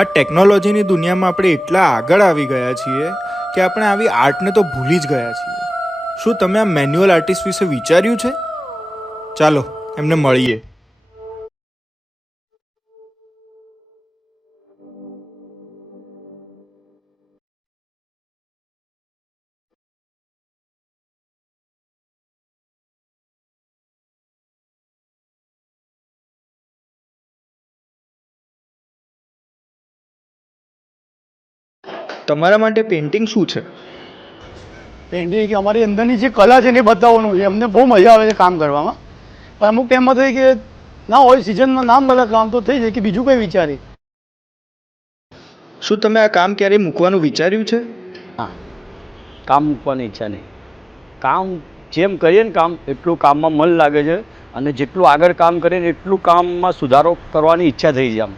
આ ટેકનોલોજીની દુનિયામાં આપણે એટલા આગળ આવી ગયા છીએ કે આપણે આવી આર્ટને તો ભૂલી જ ગયા છીએ. શું તમે આ મેન્યુઅલ આર્ટિસ્ટ વિશે વિચાર્યું છે? ચાલો એમને મળીએ. તમારા માટે પેઇન્ટિંગ શું છે? પેઇન્ટિંગ અમારી અંદરની જે કલા છે ને એ બતાવવાનું છે. અમને બહુ મજા આવે છે કામ કરવામાં, પણ અમુક ટાઈમમાં થાય કે ના હોય સિઝનમાં ના મળે કામ તો થઈ જાય કે બીજું કંઈ વિચારી. શું તમે આ કામ ક્યારેય મૂકવાનું વિચાર્યું છે? હા, કામ મૂકવાની ઈચ્છા નહીં. કામ જેમ કરીએ ને કામ એટલું કામમાં મન લાગે છે, અને જેટલું આગળ કામ કરીએ ને એટલું કામમાં સુધારો કરવાની ઈચ્છા થઈ જાય.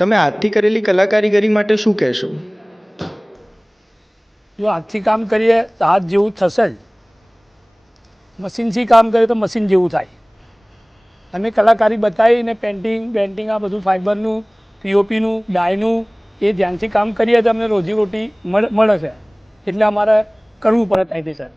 તમે હાથથી કરેલી કલાકારીગરી માટે શું કહેશો? જો હાથથી કામ કરીએ તો હાથ જેવું થશે જ, મશીનથી કામ કરીએ તો મશીન જેવું થાય. અમે કલાકારી બતાવીને પેન્ટિંગ આ બધું ફાઇબરનું, પીઓપીનું, ડાયનું એ ધ્યાનથી કામ કરીએ તો અમને રોજીરોટી મળે છે, એટલે અમારે કરવું પડે કાયદેસર.